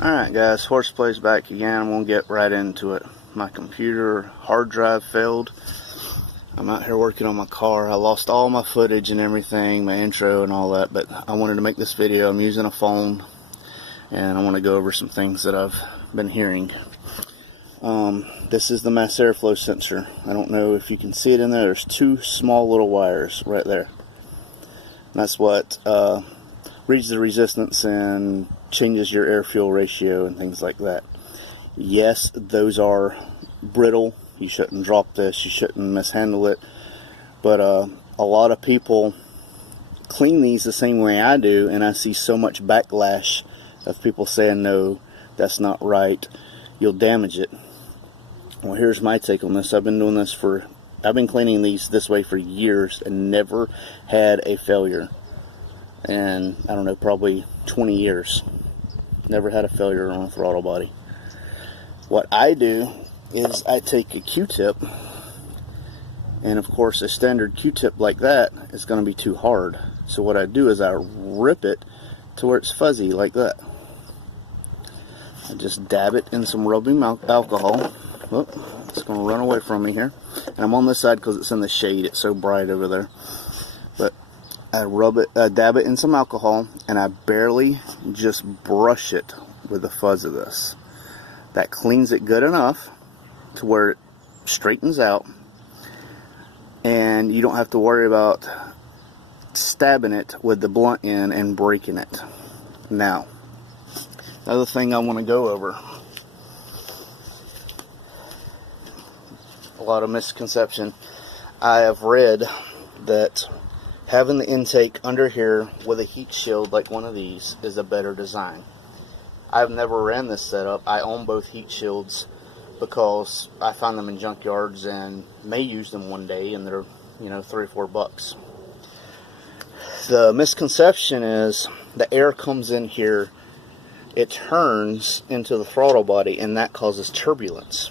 Alright guys, Horseplay's back again. I'm going to get right into it. My computer hard drive failed. I'm out here working on my car. I lost all my footage and everything, my intro and all that, but I wanted to make this video. I'm using a phone and I want to go over some things that I've been hearing. This is the mass airflow sensor. I don't know if you can see it in there. There's two small little wires right there. And that's what reads the resistance and changes your air-fuel ratio and things like that. Yes, those are brittle. You shouldn't drop this. You shouldn't mishandle it. But a lot of people clean these the same way I do, and I see so much backlash of people saying, no, that's not right. You'll damage it. Well, here's my take on this. I've been doing this I've been cleaning these this way for years and never had a failure. And I don't know, probably 20 years. Never had a failure on a throttle body. What I do is I take a Q-tip, and of course a standard Q-tip like that is going to be too hard. So what I do is I rip it to where it's fuzzy like that. I just dab it in some rubbing alcohol. Oh, it's going to run away from me here. And I'm on this side because it's in the shade. It's so bright over there. But I dab it in some alcohol, and I barely just brush it with the fuzz of this. That cleans it good enough to where it straightens out, and you don't have to worry about stabbing it with the blunt end and breaking it. Now, another thing I want to go over. A lot of misconception. I have read that having the intake under here with a heat shield like one of these is a better design. I've never ran this setup. I own both heat shields because I found them in junkyards and may use them one day, and they're, you know, $3 or $4. The misconception is the air comes in here, it turns into the throttle body, and that causes turbulence.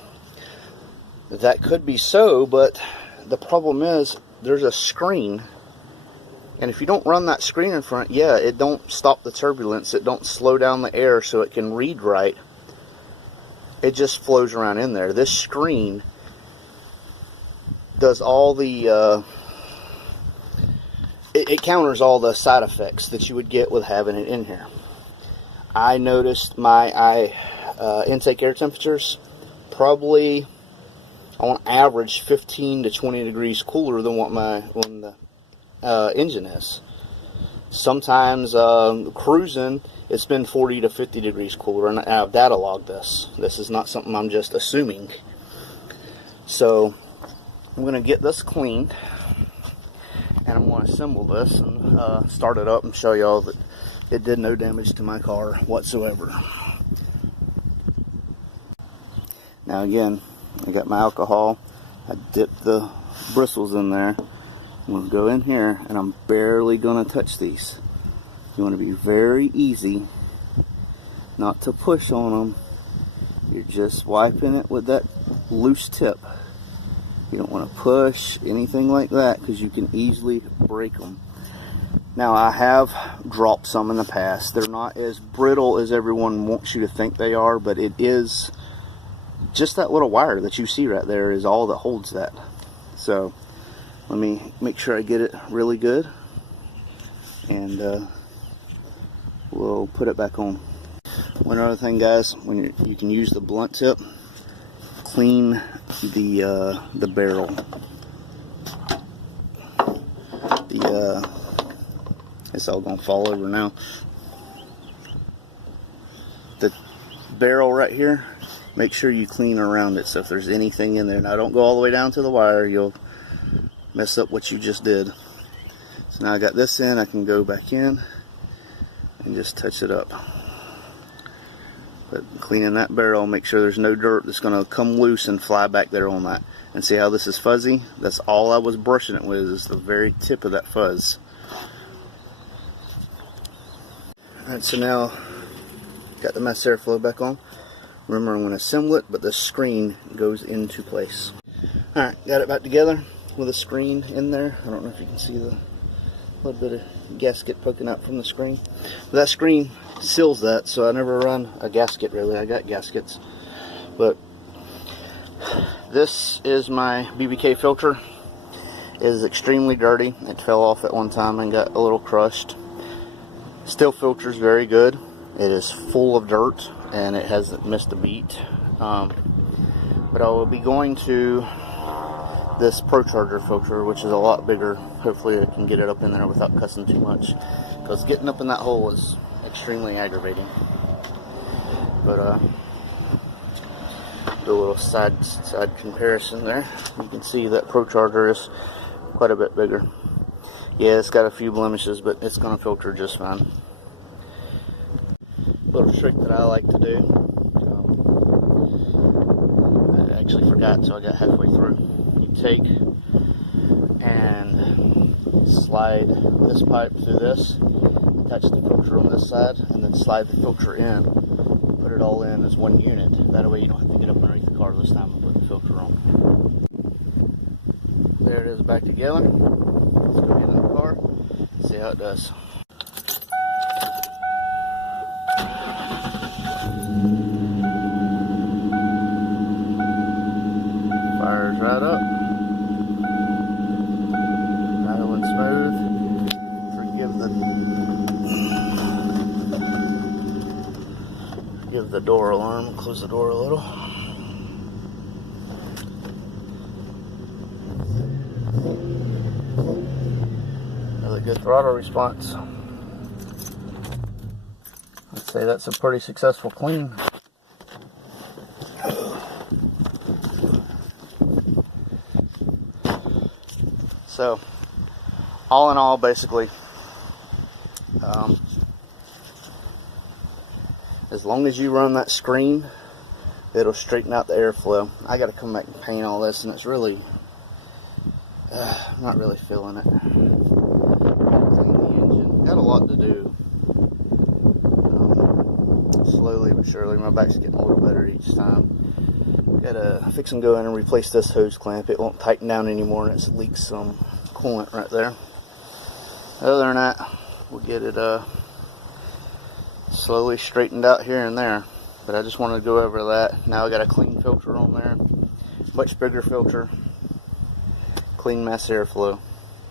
That could be so, but the problem is there's a screen, and if you don't run that screen in front, yeah, it don't stop the turbulence, it don't slow down the air so it can read right. It just flows around in there. This screen does all the it counters all the side effects that you would get with having it in here. I noticed my intake air temperatures probably on average 15 to 20 degrees cooler than what the engine is. Sometimes cruising, it's been 40 to 50 degrees cooler, and I've data logged this. This is not something I'm just assuming. So I'm going to get this cleaned, and I'm going to assemble this and start it up and show y'all that it did no damage to my car whatsoever. Now again, I got my alcohol. I dipped the bristles in there. I'm going to go in here, and I'm barely going to touch these. You want to be very easy, not to push on them. You're just wiping it with that loose tip. You don't want to push anything like that because you can easily break them. Now, I have dropped some in the past. They're not as brittle as everyone wants you to think they are, but it is just that little wire that you see right there is all that holds that. So let me make sure I get it really good, and we'll put it back on. One other thing, guys, when you can use the blunt tip, clean the barrel. It's all gonna fall over now. The barrel right here, make sure you clean around it. So if there's anything in there, now don't go all the way down to the wire. You'll mess up what you just did. So now I got this in, I can go back in and just touch it up. But cleaning that barrel, make sure there's no dirt that's going to come loose and fly back there on that. And see how this is fuzzy? That's all I was brushing it with, is the very tip of that fuzz. Alright, so now got the mass airflow back on. Remember, I'm going to assemble it, but the screen goes into place. Alright, got it back together with a screen in there. I don't know if you can see the little bit of gasket poking out from the screen. But that screen seals that, so I never run a gasket really. I got gaskets, but this is my BBK filter. It is extremely dirty. It fell off at one time and got a little crushed. Still filters very good. It is full of dirt and it hasn't missed a beat. But I will be going to this Pro Charger filter, which is a lot bigger. Hopefully I can get it up in there without cussing too much, because getting up in that hole is extremely aggravating. But do a little side comparison there. You can see that Pro Charger is quite a bit bigger. Yeah, it's got a few blemishes, but it's going to filter just fine. Little trick that I like to do. I actually forgot, so I got halfway through. You take and slide this pipe through this, attach the filter on this side, and then slide the filter in. Put it all in as one unit. That way you don't have to get up underneath the car this time and put the filter on. There it is, back together. Let's go get in the car, see how it does. Fires right up. Idling smooth. Give the door alarm. Close the door a little. Another good throttle response. I'd say that's a pretty successful clean. So, all in all, basically, as long as you run that screen, it'll straighten out the airflow. I got to come back and paint all this, and it's really, I'm not really feeling it. Clean the engine. Got a lot to do. Slowly but surely, my back's getting a little better each time. Gotta fix and go in and replace this hose clamp. It won't tighten down anymore, and it leaks some coolant right there. Other than that, we'll get it slowly straightened out here and there. But I just wanted to go over that. Now I got a clean filter on there, much bigger filter, clean mass airflow.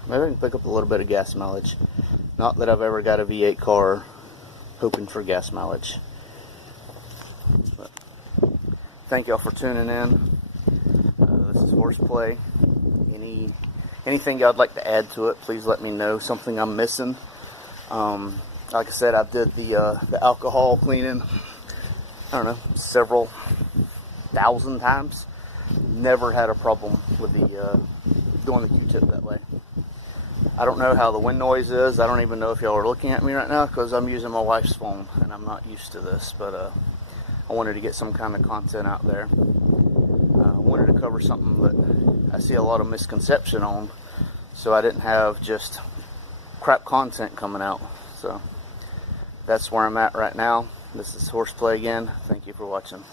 Maybe I can pick up a little bit of gas mileage. Not that I've ever got a V8 car hoping for gas mileage. But thank y'all for tuning in. This is Horseplay. Anything y'all'd like to add to it, please let me know. Something I'm missing. Like I said, I did the alcohol cleaning, I don't know, several thousand times. Never had a problem with the doing the Q-tip that way. I don't know how the wind noise is. I don't even know if y'all are looking at me right now, because I'm using my wife's phone and I'm not used to this. But I wanted to get some kind of content out there. I wanted to cover something that I see a lot of misconception on, so I didn't have just crap content coming out. So that's where I'm at right now. This is Horseplay again. Thank you for watching.